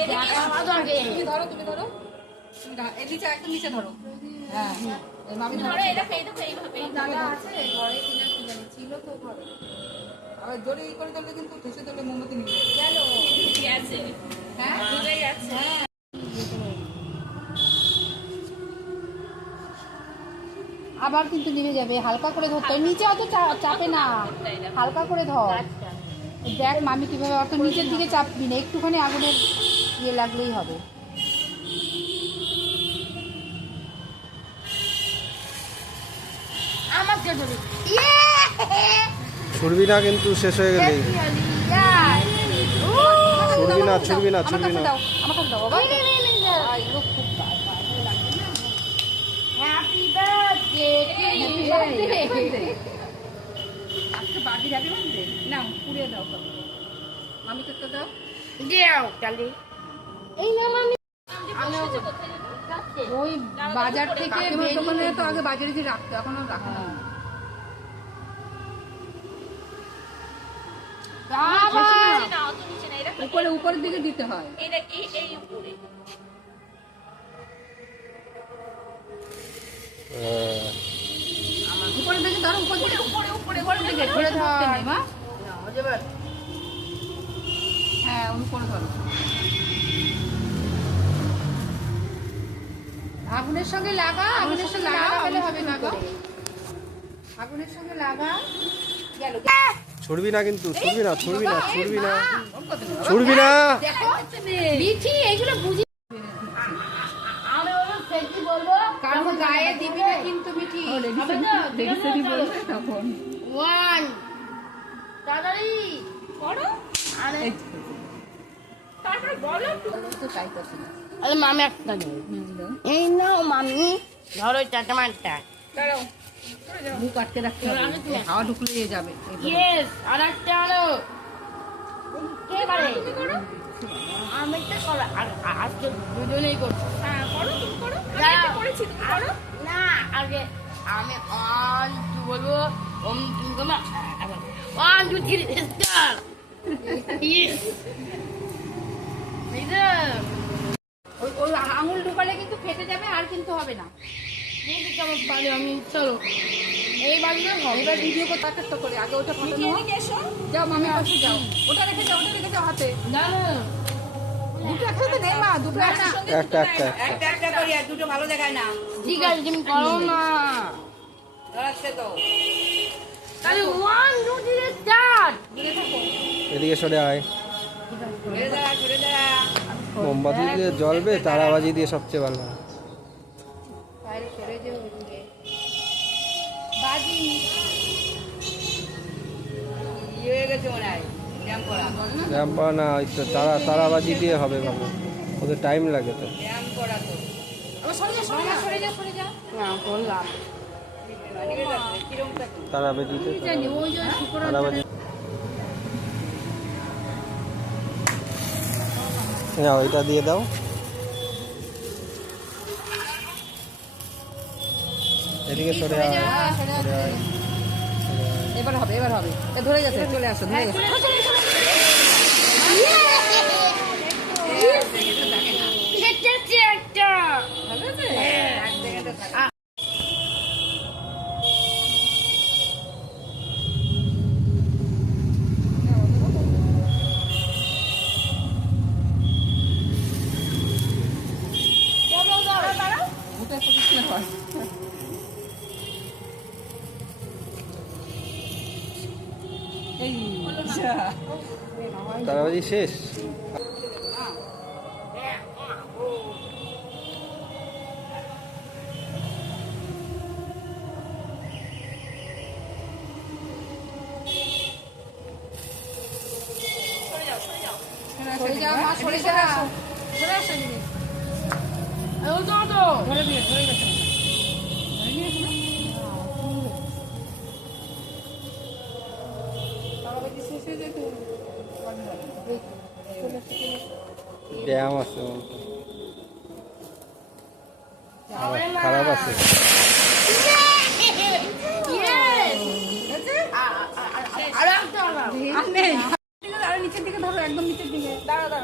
তুমি ধরো তুমি ধরো এই নিচে একদম নিচে ধরো। হ্যাঁ মামি ধরো এটা ফেই দাও এইভাবে দাদা আছে ঘরে কিনা কি জানি ছিল তো ঘরে আবার জোরে এই করে ধরলে কিন্তু ঠেসে ধরলে মোমবাতি নিবে গেল ঠিক আছে হ্যাঁ বুঝে গেছে আবার কিন্তু নিভে যাবে হালকা করে ধরতে নিচে অত চাপে না হালকা করে ধর দেখ মামি কিভাবে অত নিচের দিকে চাপবি না একটুখানি আগুনের ইয়ে লাগলেই হবে আমাকে ধরে ছুড়বি না কিন্তু শেষ হয়ে গেলে ছুড়বি না ছুড়বি না ছুড়বি না আমার কাছে দাও বাবা খুব হ্যাপি বার্থডে আজকে বার্থডে হ্যাপি বার্থডে নাও পুড়িয়ে দাও মামিকে তো দাও দাও কালি এই না মামি ওই বাজার থেকে বেরিয়ে তো আগে বাজারে যে রাখতো এখন আর রাখা না উপরে উপরের দিকে দিতে হয় উপরের দিকে ধরো উপরে দিকে ধরে ধরতে নেই মা হ্যাঁ উপরে ধরো আগুনের সঙ্গে লাগা আগুনের সঙ্গে লাগালে হবে না গো আগুনের সঙ্গে লাগা গেল ছুড়বি না কিন্তু ছুড়বি না ছুড়বি না ছুড়বি না ছুড়বি না দেখো মিঠি এইগুলো বুঝি আমি ওর সেটি বলবো কারণ গায়ে দিবি না কিন্তু মিঠি লেডিসেরই বলবে তখন 1 তাড়াতাড়ি করো আরে তাড়াতাড়ি বলো তো চাইতাছ না আরে মামি একটা দাও এই নাও মামি ধরো চাটামাটা দাঁড়াও মুখ আটকে রাখতে হবে হাওয়া ঢুকলে যাবে ইয়েস আরেকটা আরো কে করে তুমি করো আমি তো করো আজকে দুজনেই করছি হ্যাঁ করো তুমি করো আমি এটা করেছি তুমি করো না আগে আমি অন টু বলবো ওম তুমি করো 1 2 3 স্টার্ট ইয়েস ওই আঙুল ঢুকালে কিন্তু ফেটে যাবে আর কিন্তু হবে না কেমন পারি আমি চলো এই বাড়িটা হবে এবার ভিডিও করতে একটা করে আগে ওটা ফটো যাও মামি পাশে যাও ওটা রেখে যাও হাতে না দুটো একসাথে নে মা দুটো একসাথে একটা করি আর দুটো ভালো দেখায় না ঠিক আছে তুমি করো না ধরাচ্ছে তো তাহলে 1 2 3 স্টার্ট এদিকে সরে আয় ছড়ে যা মোমবাতি দিয়ে জ্বলবে তারাবাজি দিয়ে সবচেয়ে ভালো বাইরে সরে যাও ওদিকে বাজি হয়ে গেছে মনে হয় জ্যাম করা জ্যাম পাওয়া না হয়তো তারাবাজি দিয়ে হবে বাবু ওদের টাইম লাগে তো জ্যাম করা তো আবার সরে যা না বললাম তারাবাজিতে জানি ওই যে শুকর তারাবাজি না ওইটা দিয়ে দাও এদিকে সরে আয় সরে আয় এবার হবে ধরে গেছে চলে আসো ধরে গেছে তারাবাজি শেষ সরে যাও মা সরে যাও ধরে আসো ধরে গেছে ড্যাম আছে খারাপ আছে নিচের দিকে ধরো একদম নিচের দিকে দাঁড়া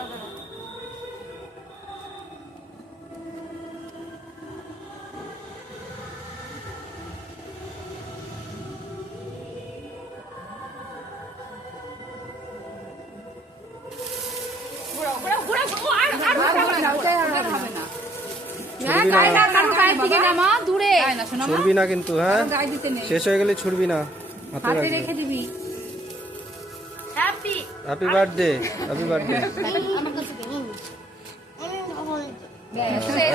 হবে না ছুড়বি না, কারো গায়ের দিকে নামা, দূরে না শোনা ছুড়বি না কিন্তু, হ্যাঁ গায়ে দিতে নেই শেষ হয়ে গেলে ছুড়বি না, হাতে হাতে রাখবি। রেখে দিবি হ্যাপি বার্থডে, হ্যাপি বার্থডে।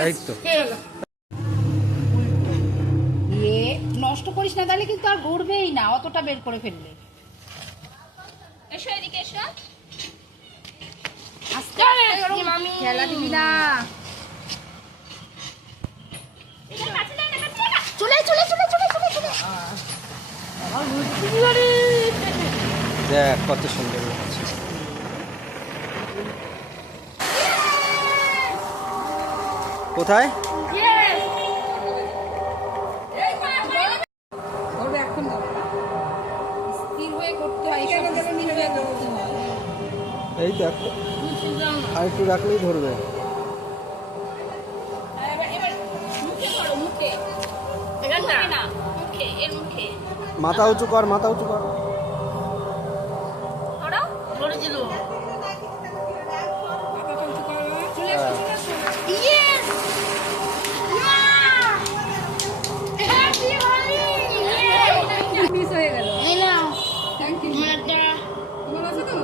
এই তো নষ্ট করিস না, তাহলে কিন্তু আর ঘুরবেই না, অতটা বের করে ফেললে। আস্তে খেলা দিবি না, চলে চলে চলে চলে চলে চলে। দেখ কত সুন্দর লাগছে। কোথায়? ধরবে এখন ধরবে স্থির হয়ে করতে হয় এসব স্থির হয়ে করতে হয় এই দেখ, আর একটু রাখলেই ধরবে। মাথা উঁচু কর, মাথা উঁচু কর। মিস হয়ে গেল থ্যাংক ইউ তোমার আছে তো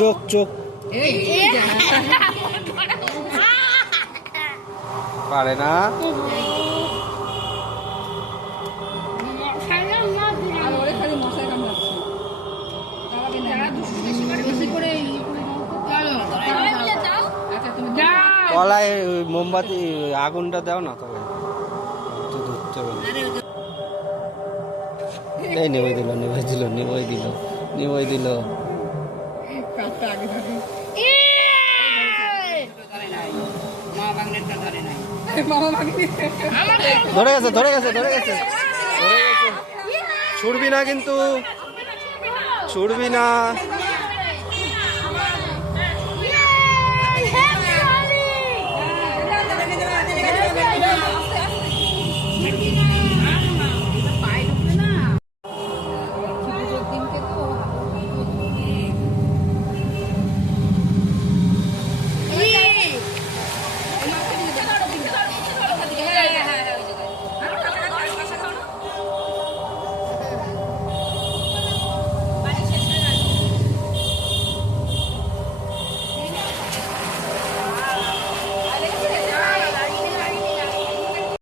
চোখ চোখ পারে না। আর ওরে খালি মশাই কামড়াচ্ছে বেশি করে আচ্ছা তুমি কলায় ওই মোমবাতি আগুনটা দাও না, তবে তো ধরতে হবে না। এই নেবই দিল, নেবই দিল, নেবই দিল, নেবই দিল। কাপটা আগে ধরে মা বাগনেরটা ধরে নাই মামা বাগনে ধরে গেছে, ধরে গেছে, ধরে গেছে, ধরে গেছে। ছুড়বি না কিন্তু, ছুড়বি না।